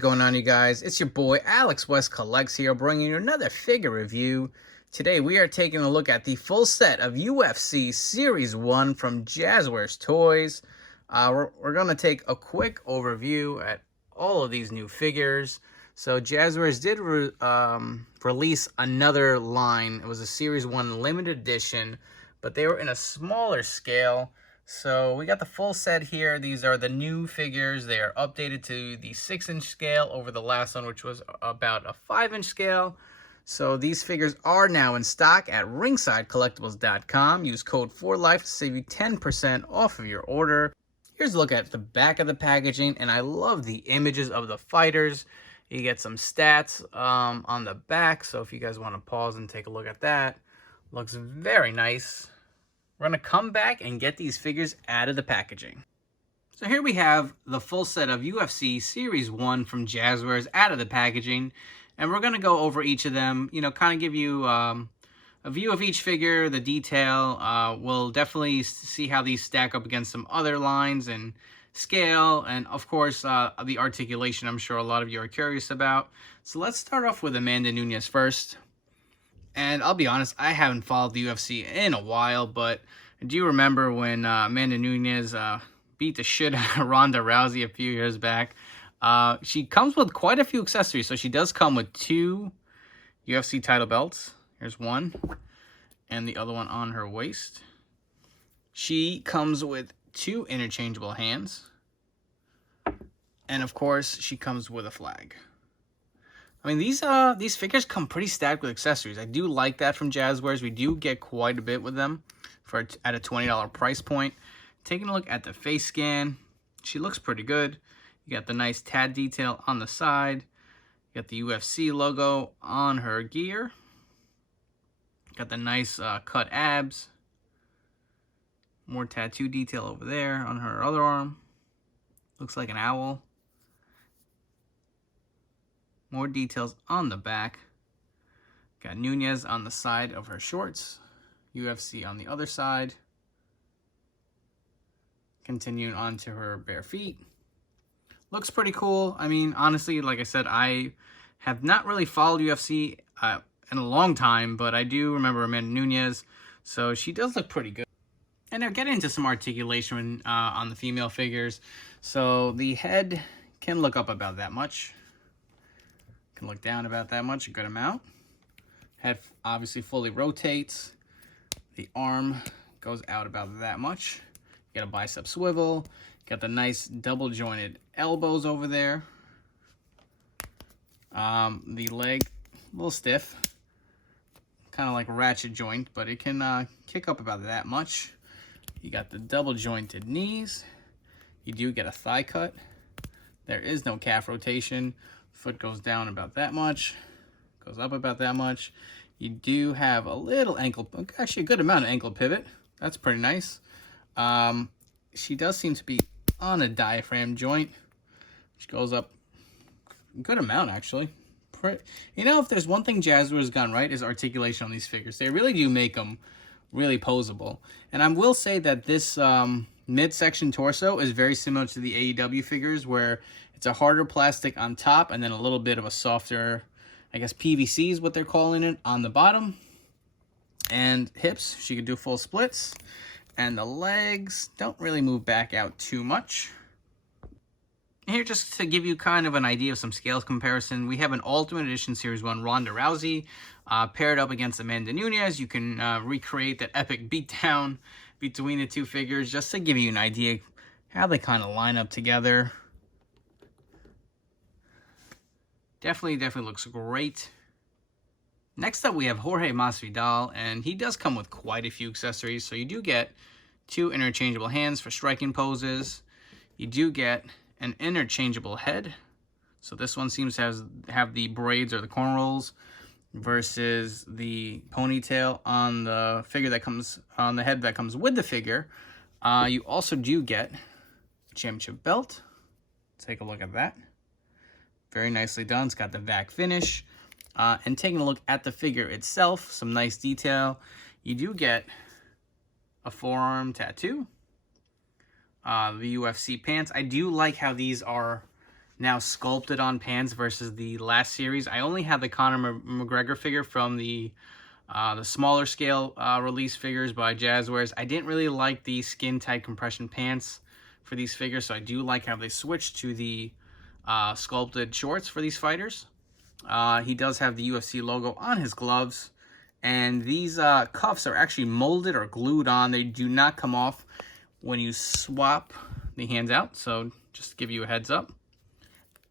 going on, you guys? It's your boy Alex West Collects here, bringing you another figure review. Today we are taking a look at the full set of UFC Series 1 from Jazwares Toys. We're going to take a quick overview at all of these new figures. So Jazwares did release another line. It was a Series 1 limited edition, but they were in a smaller scale. So we got the full set here. These are the new figures. They are updated to the 6-inch scale over the last one, which was about a 5-inch scale. So these figures are now in stock at ringsidecollectibles.com. Use code 4LIFE to save you 10% off of your order. Here's a look at the back of the packaging, and I love the images of the fighters. You get some stats on the back, so if you guys want to pause and take a look at that, looks very nice. We're going to come back and get these figures out of the packaging. So here we have the full set of UFC Series 1 from Jazwares out of the packaging. And we're going to go over each of them, kind of give you a view of each figure, the detail. We'll definitely see how these stack up against some other lines and scale. And, of course, the articulation I'm sure a lot of you are curious about. So let's start off with Amanda Nunez first. And I'll be honest, I haven't followed the UFC in a while, but I do remember when Amanda Nunez beat the shit out of Ronda Rousey a few years back. She comes with quite a few accessories. So she does come with 2 UFC title belts. Here's one, and the other one on her waist. She comes with 2 interchangeable hands. And, of course, she comes with a flag. I mean, these figures come pretty stacked with accessories. I do like that from Jazwares. We do get quite a bit with them at a $20 price point. Taking a look at the face scan, she looks pretty good. You got the nice tad detail on the side. You got the UFC logo on her gear. Got the nice cut abs. More tattoo detail over there on her other arm. Looks like an owl. More details on the back. Got Nunez on the side of her shorts. UFC on the other side. Continuing on to her bare feet. Looks pretty cool. I mean, honestly, like I said, I have not really followed UFC in a long time, but I do remember Amanda Nunez, so she does look pretty good. And they're getting into some articulation on the female figures. So the head can look up about that much. Can look down about that much, a good amount. Head obviously fully rotates. The arm goes out about that much. You got a bicep swivel. Got the nice double jointed elbows over there. The leg, a little stiff. Kind of like a ratchet joint, but it can kick up about that much. You got the double jointed knees. You do get a thigh cut. There is no calf rotation. Foot goes down about that much, goes up about that much. You do have a little ankle, actually a good amount of ankle pivot. That's pretty nice. She does seem to be on a diaphragm joint, which goes up a good amount, actually. If there's one thing Jazwares has gone right is articulation on these figures. They really do make them really posable. And I will say that this midsection torso is very similar to the AEW figures, where it's a harder plastic on top and then a little bit of a softer, I guess PVC is what they're calling it, on the bottom. And hips, she can do full splits. And the legs don't really move back out too much. Here, just to give you kind of an idea of some scales comparison, we have an Ultimate Edition Series 1 Ronda Rousey paired up against Amanda Nunez. You can recreate that epic beatdown between the two figures just to give you an idea how they kind of line up together. Definitely looks great. Next up, we have Jorge Masvidal, and he does come with quite a few accessories. So you do get 2 interchangeable hands for striking poses. You do get an interchangeable head. So this one seems to have the braids or the cornrows versus the ponytail on the figure that comes on the head that comes with the figure. You also do get a championship belt. Take a look at that. Very nicely done. It's got the VAC finish. And taking a look at the figure itself, some nice detail. You do get a forearm tattoo. The UFC pants. I do like how these are now sculpted on pants versus the last series. I only had the Conor McGregor figure from the smaller scale release figures by Jazwares. I didn't really like the skin tight compression pants for these figures, so I do like how they switched to the sculpted shorts for these fighters. He does have the UFC logo on his gloves, and these cuffs are actually molded or glued on. They do not come off when you swap the hands out, so just to give you a heads up.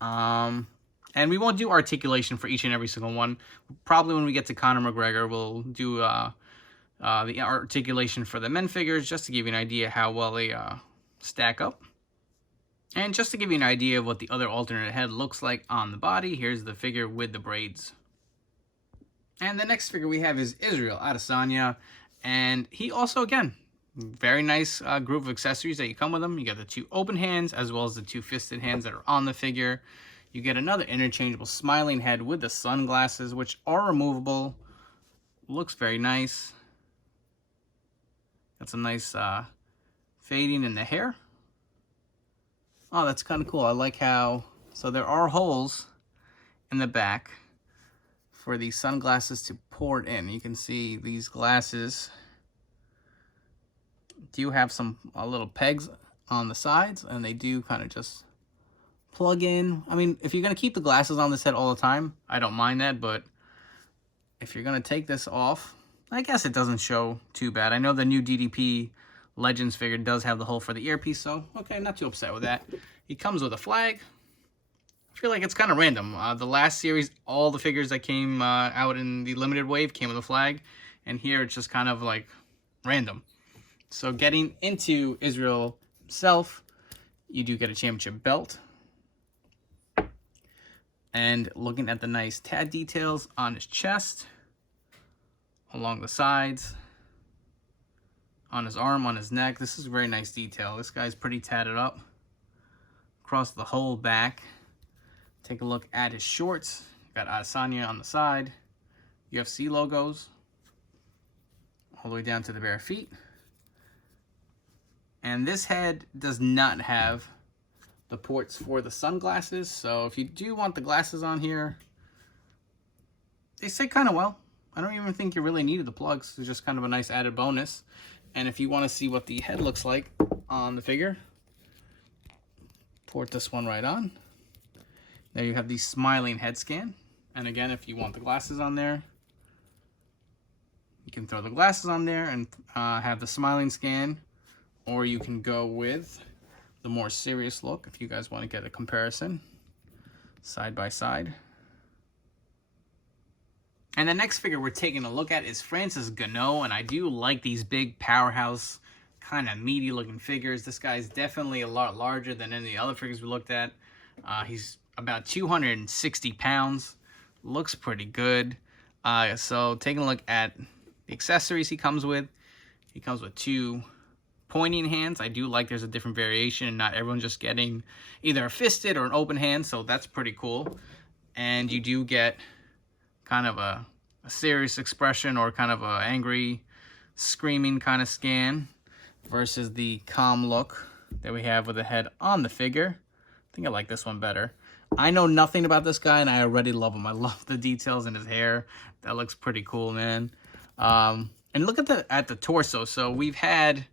And we won't do articulation for each and every single one. Probably when we get to Conor McGregor, we'll do the articulation for the men figures, just to give you an idea how well they stack up. And just to give you an idea of what the other alternate head looks like on the body, here's the figure with the braids. And the next figure we have is Israel Adesanya. And he also, again, very nice group of accessories that you come with him. You got the 2 open hands as well as the 2 fisted hands that are on the figure. You get another interchangeable smiling head with the sunglasses, which are removable. Looks very nice. Got some nice fading in the hair. Oh, that's kind of cool. I like how... So there are holes in the back for the sunglasses to pour it in. You can see these glasses do have some little pegs on the sides, and they do kind of just plug in. I mean, if you're going to keep the glasses on this head all the time, I don't mind that, but if you're going to take this off, I guess it doesn't show too bad. I know the new DDP Legends figure does have the hole for the earpiece, so okay, not too upset with that. He comes with a flag. I feel like it's kind of random. The last series, all the figures that came out in the limited wave came with a flag, and here it's just kind of like random. So getting into Israel himself, you do get a championship belt. And looking at the nice tat details on his chest, along the sides, on his arm, on his neck. This is very nice detail. This guy's pretty tatted up across the whole back. Take a look at his shorts. Got Adesanya on the side, UFC logos, all the way down to the bare feet. And this head does not have the ports for the sunglasses, so if you do want the glasses on here, they say kind of well. I don't even think you really needed the plugs. It's just kind of a nice added bonus. And if you want to see what the head looks like on the figure, port this one right on. There you have the smiling head scan. And again, if you want the glasses on there, you can throw the glasses on there and have the smiling scan, or you can go with the more serious look if you guys want to get a comparison side by side. And the next figure we're taking a look at is Francis Ngannou, and I do like these big powerhouse kind of meaty looking figures. This guy's definitely a lot larger than any of the other figures we looked at. He's about 260 pounds. Looks pretty good. So taking a look at the accessories he comes with 2 pointing hands. I do like there's a different variation and not everyone's just getting either a fisted or an open hand, so that's pretty cool. And you do get kind of a serious expression or kind of a angry, screaming kind of scan versus the calm look that we have with the head on the figure. I think I like this one better. I know nothing about this guy and I already love him. I love the details in his hair. That looks pretty cool, man. And look at the torso. So we've taken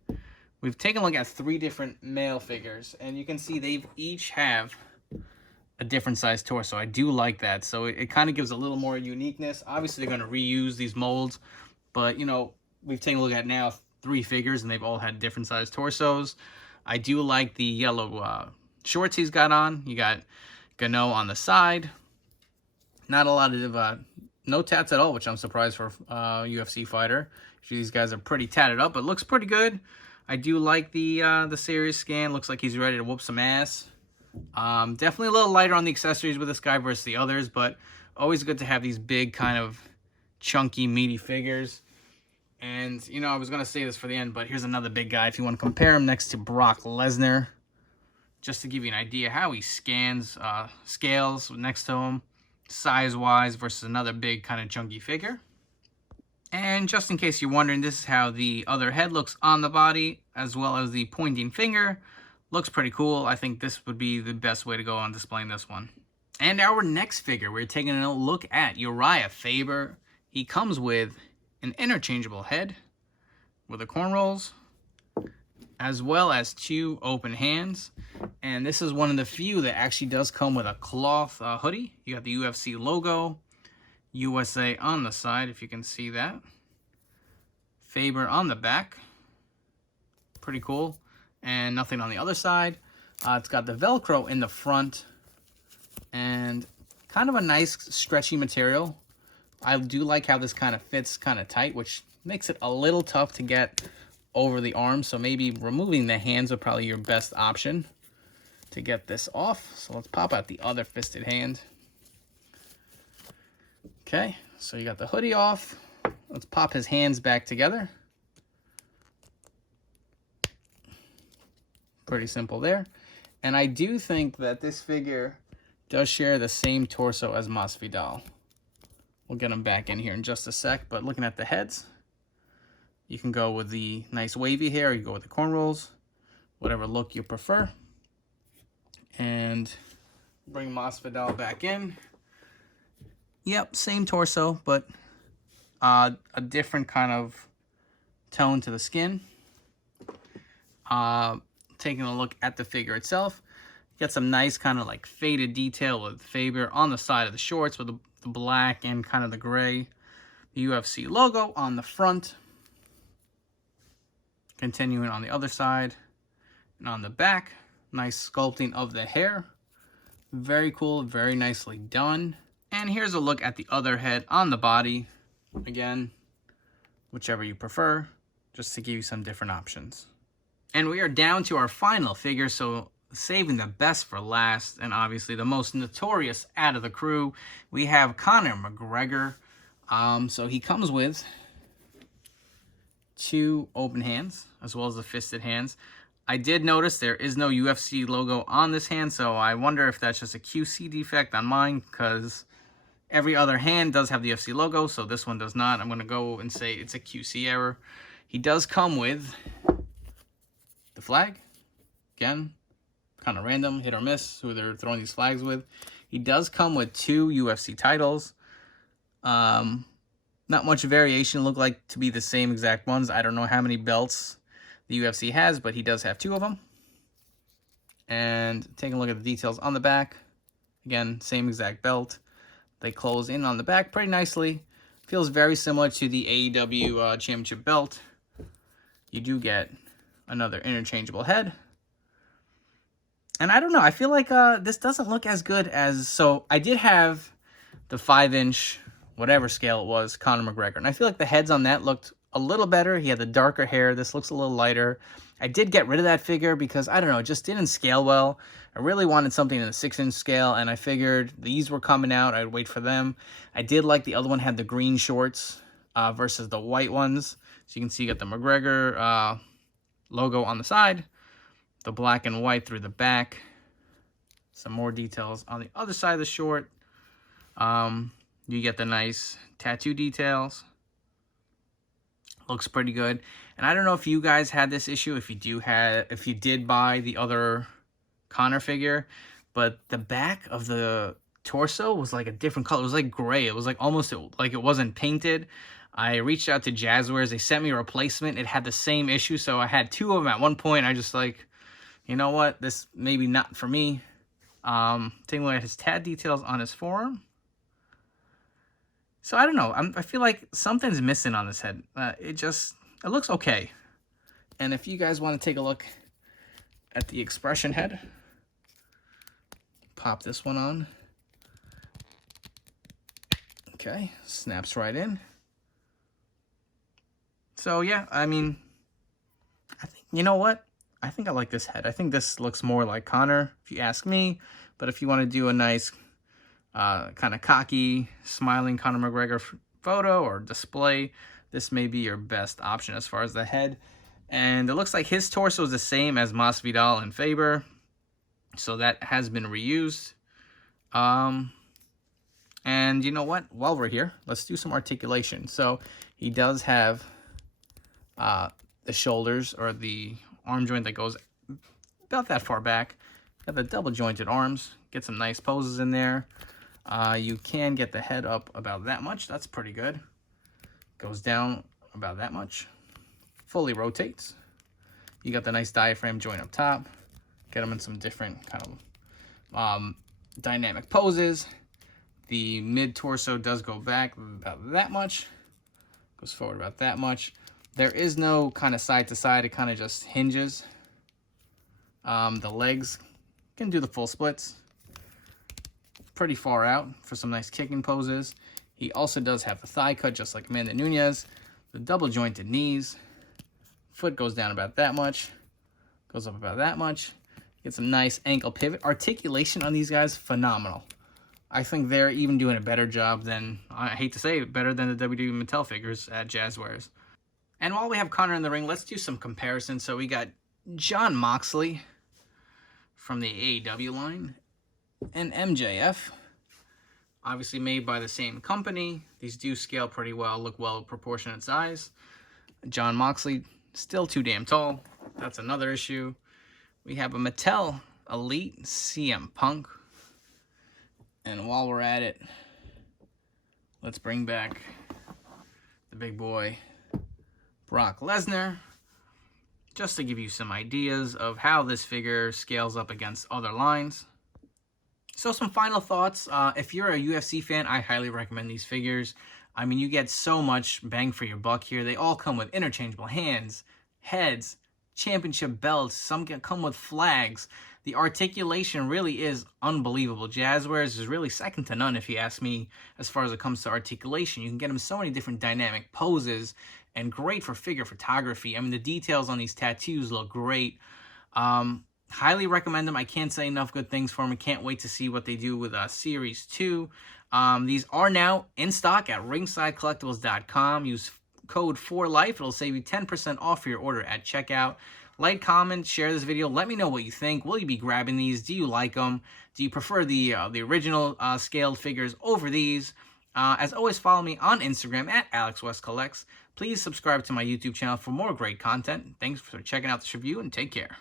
a look at 3 different male figures, and you can see they each have a different size torso. I do like that. So it kind of gives a little more uniqueness. Obviously, they're going to reuse these molds, but, you know, we've taken a look at now 3 figures, and they've all had different size torsos. I do like the yellow shorts he's got on. You got Ngannou on the side. Not a lot of, no tats at all, which I'm surprised for a UFC fighter. Usually these guys are pretty tatted up, but looks pretty good. I do like the serious scan. Looks like he's ready to whoop some ass. Definitely a little lighter on the accessories with this guy versus the others, but always good to have these big kind of chunky, meaty figures. And, you know, I was going to say this for the end, but here's another big guy. If you want to compare him next to Brock Lesnar, just to give you an idea how he scales next to him, size-wise, versus another big kind of chunky figure. And just in case you're wondering, this is how the other head looks on the body, as well as the pointing finger. Looks pretty cool. I think this would be the best way to go on displaying this one. And our next figure, we're taking a look at Uriah Faber. He comes with an interchangeable head with the cornrows, as well as 2 open hands. And this is one of the few that actually does come with a cloth hoodie. You got the UFC logo, USA on the side, if you can see that. Faber on the back. Pretty cool. And nothing on the other side. It's got the Velcro in the front. And kind of a nice stretchy material. I do like how this kind of fits kind of tight, which makes it a little tough to get over the arm. So maybe removing the hands are probably your best option to get this off. So let's pop out the other fisted hand. Okay, so you got the hoodie off. Let's pop his hands back together. Pretty simple there. And I do think that this figure does share the same torso as Masvidal. We'll get him back in here in just a sec, but looking at the heads, you can go with the nice wavy hair, or you go with the cornrows, whatever look you prefer. And bring Masvidal back in. Yep, same torso, but a different kind of tone to the skin. Taking a look at the figure itself, get some nice kind of like faded detail with Faber on the side of the shorts with the black and kind of the gray. The UFC logo on the front. Continuing on the other side and on the back, nice sculpting of the hair. Very cool, very nicely done. And here's a look at the other head on the body. Again, whichever you prefer, just to give you some different options. And we are down to our final figure, so saving the best for last, and obviously the most notorious out of the crew, we have Conor McGregor. So he comes with 2 open hands, as well as the fisted hands. I did notice there is no UFC logo on this hand, so I wonder if that's just a QC defect on mine, because every other hand does have the UFC logo, so this one does not. I'm going to go and say it's a QC error. He does come with the flag. Again, kind of random, hit or miss, who they're throwing these flags with. He does come with 2 UFC titles. Not much variation, look like to be the same exact ones. I don't know how many belts the UFC has, but he does have 2 of them. And taking a look at the details on the back. Again, same exact belt. They close in on the back pretty nicely. Feels very similar to the AEW Championship belt. You do get another interchangeable head. And I don't know, I feel like this doesn't look as good as... So I did have the 5-inch, whatever scale it was, Conor McGregor. And I feel like the heads on that looked a little better. He had the darker hair. This looks a little lighter. I did get rid of that figure because, I don't know, it just didn't scale well. I really wanted something in the 6-inch scale, and I figured these were coming out. I'd wait for them. I did like the other one had the green shorts versus the white ones. So you can see you got the McGregor logo on the side, the black and white through the back. Some more details on the other side of the short. You get the nice tattoo details. Looks pretty good. And I don't know if you guys had this issue, if you did buy the other Conor figure, but the back of the torso was like a different color. It was like gray. It was like almost like it wasn't painted. I reached out to Jazwares. They sent me a replacement. It had the same issue, so I had 2 of them at one point. I just like, you know what? This maybe not for me. Taking a look at his tat details on his forearm. So I don't know. I feel like something's missing on this head. It looks okay. And if you guys want to take a look at the expression head, pop this one on. Okay, snaps right in. So yeah, I mean, I think, you know what? I think I like this head. I think this looks more like Conor, if you ask me. But if you want to do a nice kind of cocky, smiling Conor McGregor photo or display, this may be your best option as far as the head. And it looks like his torso is the same as Masvidal and Faber, so that has been reused. And you know what? While we're here, let's do some articulation. So he does have the shoulders, or the arm joint that goes about that far back. Got the double jointed arms. Get some nice poses in there. You can get the head up about that much. That's pretty good. Goes down about that much. Fully rotates. You got the nice diaphragm joint up top. Get them in some different kind of dynamic poses. The mid-torso does go back about that much. Goes forward about that much. There is no kind of side to side. It kind of just hinges. The legs can do the full splits. Pretty far out for some nice kicking poses. He also does have the thigh cut just like Amanda Nunez. The double jointed knees. Foot goes down about that much. Goes up about that much. Get some nice ankle pivot. Articulation on these guys, phenomenal. I think they're even doing a better job than, I hate to say it, better than the WWE Mattel figures at Jazwares. And while we have Conor in the ring, let's do some comparisons. So we got Jon Moxley from the AEW line and MJF. Obviously made by the same company. These do scale pretty well, look well proportionate size. Jon Moxley, still too damn tall. That's another issue. We have a Mattel Elite CM Punk. And while we're at it, let's bring back the big boy, Brock Lesnar, just to give you some ideas of how this figure scales up against other lines. So some final thoughts. If you're a UFC fan, I highly recommend these figures. I mean, you get so much bang for your buck here. They all come with interchangeable hands, heads, championship belts. Some come with flags. The articulation really is unbelievable. Jazwares is really second to none, if you ask me, as far as it comes to articulation. You can get them so many different dynamic poses and great for figure photography. I mean, the details on these tattoos look great. Highly recommend them. I can't say enough good things for them. I can't wait to see what they do with Series 2. These are now in stock at ringsidecollectibles.com. Use code 4LIFE. It'll save you 10% off for your order at checkout. Like, comment, share this video. Let me know what you think. Will you be grabbing these? Do you like them? Do you prefer the original scaled figures over these? As always, follow me on Instagram at AlexWestCollects. Please subscribe to my YouTube channel for more great content. Thanks for checking out this review, and take care.